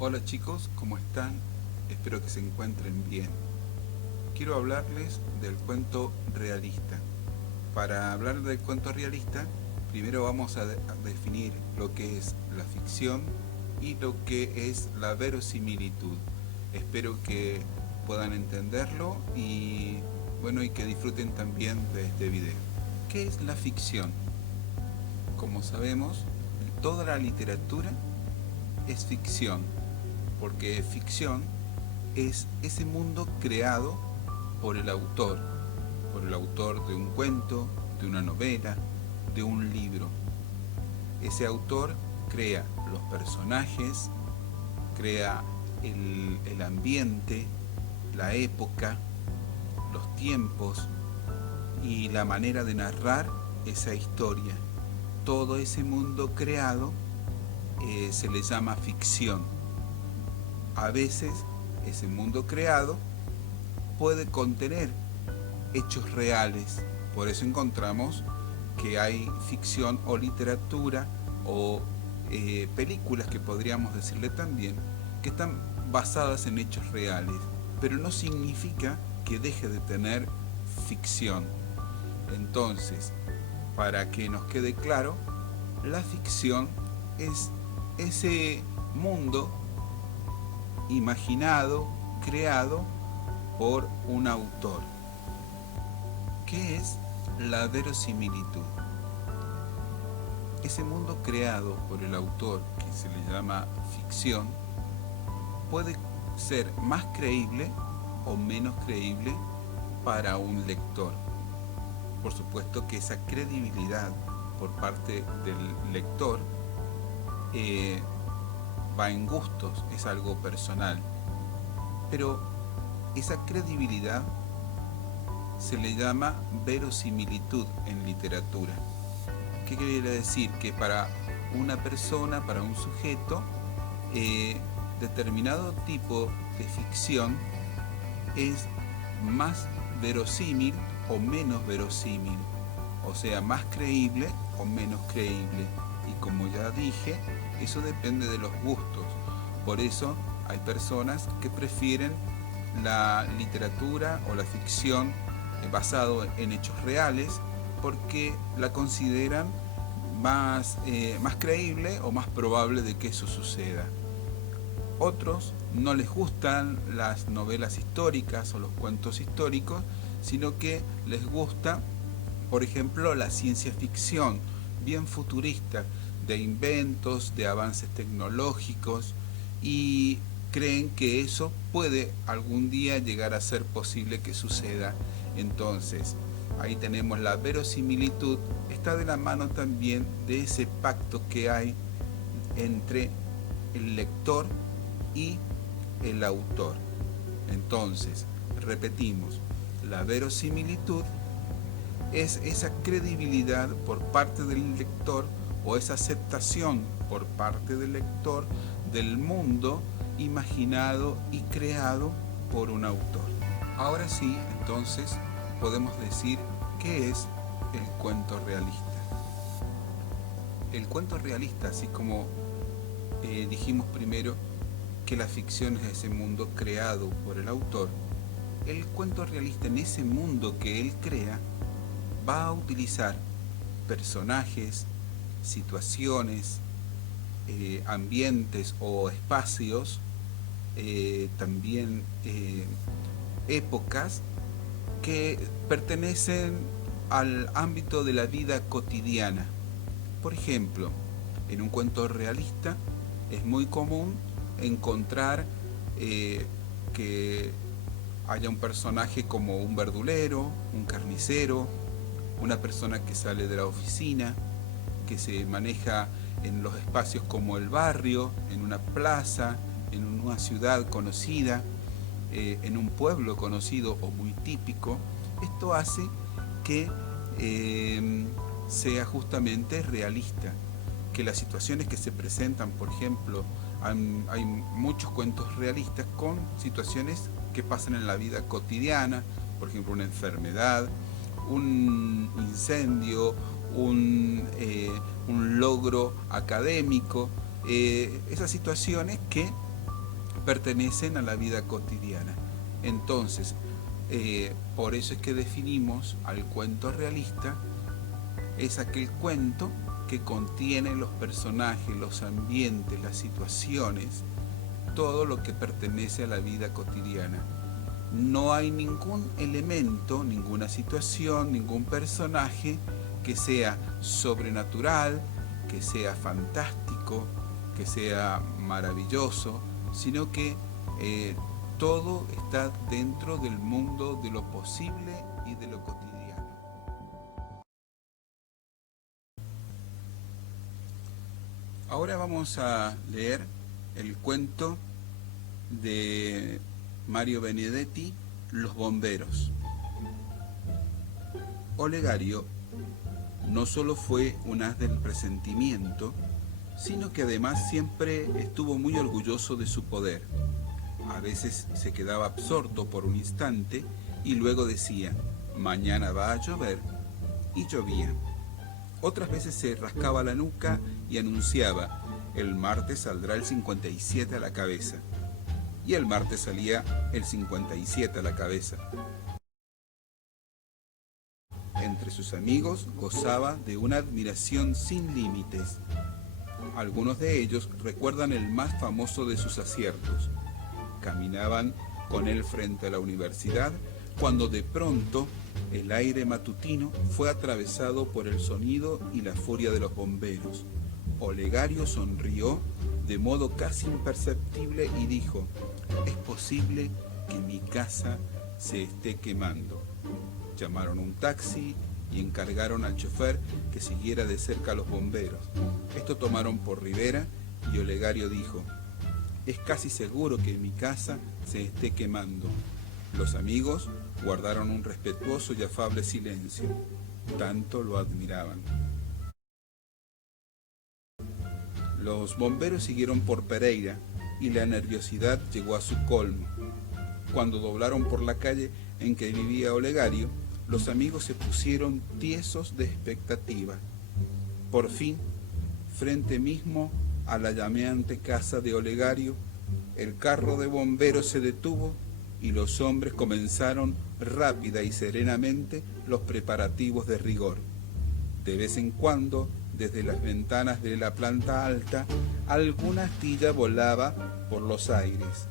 Hola chicos, ¿cómo están? Espero que se encuentren bien. Quiero hablarles del cuento realista. Para hablar del cuento realista, primero vamos a definir lo que es la ficción y lo que es la verosimilitud. Espero que puedan entenderlo y bueno, y que disfruten también de este video. ¿Qué es la ficción? Como sabemos, toda la literatura es ficción, porque ficción es ese mundo creado por el autor de un cuento, de una novela, de un libro. Ese autor crea los personajes, crea el ambiente, la época, los tiempos y la manera de narrar esa historia. Todo ese mundo creado se le llama ficción. A veces ese mundo creado puede contener hechos reales. Por eso encontramos que hay ficción o literatura o películas que podríamos decirle también que están basadas en hechos reales, pero no significa que deje de tener ficción. Entonces, para que nos quede claro, la ficción es ese mundo imaginado, creado por un autor. ¿Qué es la verosimilitud? Ese mundo creado por el autor, que se le llama ficción, puede ser más creíble o menos creíble para un lector. Por supuesto que esa credibilidad por parte del lector va en gustos, es algo personal. Pero esa credibilidad se le llama verosimilitud en literatura. ¿Qué quiere decir? Que para una persona, para un sujeto, determinado tipo de ficción es más verosímil o menos verosímil, o sea, más creíble o menos creíble. Y como ya dije, eso depende de los gustos. Por eso hay personas que prefieren la literatura o la ficción basado en hechos reales porque la consideran más creíble o más probable de que eso suceda. Otros no les gustan las novelas históricas o los cuentos históricos, sino que les gusta, por ejemplo, la ciencia ficción, bien futurista, de inventos, de avances tecnológicos, y creen que eso puede algún día llegar a ser posible que suceda. Entonces, ahí tenemos la verosimilitud, está de la mano también de ese pacto que hay entre el lector y el autor. Entonces, repetimos, la verosimilitud es esa credibilidad por parte del lector o esa aceptación por parte del lector del mundo imaginado y creado por un autor. Ahora sí, entonces, podemos decir qué es el cuento realista. El cuento realista, así como dijimos primero que la ficción es ese mundo creado por el autor, el cuento realista en ese mundo que él crea va a utilizar personajes, situaciones, ambientes o espacios, también épocas que pertenecen al ámbito de la vida cotidiana. Por ejemplo, en un cuento realista es muy común encontrar que haya un personaje como un verdulero, un carnicero, una persona que sale de la oficina, que se maneja en los espacios como el barrio, en una plaza, en una ciudad conocida, en un pueblo conocido o muy típico. Esto hace que sea justamente realista, que las situaciones que se presentan, por ejemplo, hay muchos cuentos realistas con situaciones que pasan en la vida cotidiana, por ejemplo, una enfermedad, un incendio, un logro académico, esas situaciones que pertenecen a la vida cotidiana. Entonces, por eso es que definimos al cuento realista, es aquel cuento que contiene los personajes, los ambientes, las situaciones, todo lo que pertenece a la vida cotidiana. No hay ningún elemento, ninguna situación, ningún personaje que sea sobrenatural, que sea fantástico, que sea maravilloso, sino que todo está dentro del mundo de lo posible y de lo cotidiano. Ahora vamos a leer el cuento de Mario Benedetti, Los bomberos. Olegario no solo fue un as del presentimiento, sino que además siempre estuvo muy orgulloso de su poder. A veces se quedaba absorto por un instante y luego decía, mañana va a llover, y llovía. Otras veces se rascaba la nuca y anunciaba, el martes saldrá el 57 a la cabeza. Y el martes salía el 57 a la cabeza. Entre sus amigos gozaba de una admiración sin límites. Algunos de ellos recuerdan el más famoso de sus aciertos. Caminaban con él frente a la universidad cuando de pronto el aire matutino fue atravesado por el sonido y la furia de los bomberos. Olegario sonrió de modo casi imperceptible y dijo, es posible que mi casa se esté quemando. Llamaron un taxi y encargaron al chofer que siguiera de cerca a los bomberos. Esto tomaron por ribera y Olegario dijo, es casi seguro que mi casa se esté quemando. Los amigos guardaron un respetuoso y afable silencio. Tanto lo admiraban. Los bomberos siguieron por Pereira y la nerviosidad llegó a su colmo. Cuando doblaron por la calle en que vivía Olegario, los amigos se pusieron tiesos de expectativa. Por fin, frente mismo a la llameante casa de Olegario, el carro de bomberos se detuvo y los hombres comenzaron rápida y serenamente los preparativos de rigor. De vez en cuando, desde las ventanas de la planta alta, alguna astilla volaba por los aires.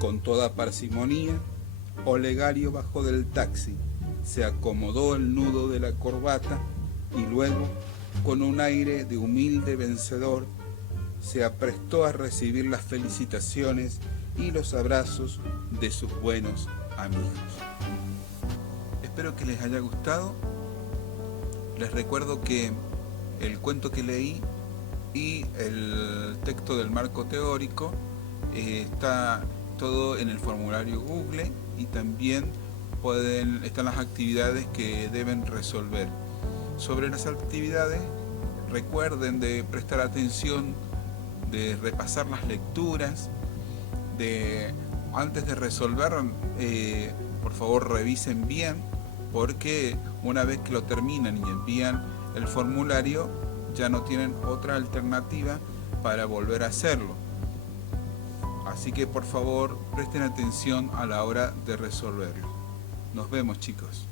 Con toda parsimonía, Olegario bajó del taxi, se acomodó el nudo de la corbata y luego, con un aire de humilde vencedor, se aprestó a recibir las felicitaciones y los abrazos de sus buenos amigos. Espero que les haya gustado. Les recuerdo que el cuento que leí y el texto del marco teórico está todo en el formulario Google y también están las actividades que deben resolver. Sobre las actividades, recuerden de prestar atención, de repasar las lecturas, antes de resolver, por favor revisen bien, porque una vez que lo terminan y envían el formulario, ya no tienen otra alternativa para volver a hacerlo. Así que por favor presten atención a la hora de resolverlo. Nos vemos, chicos.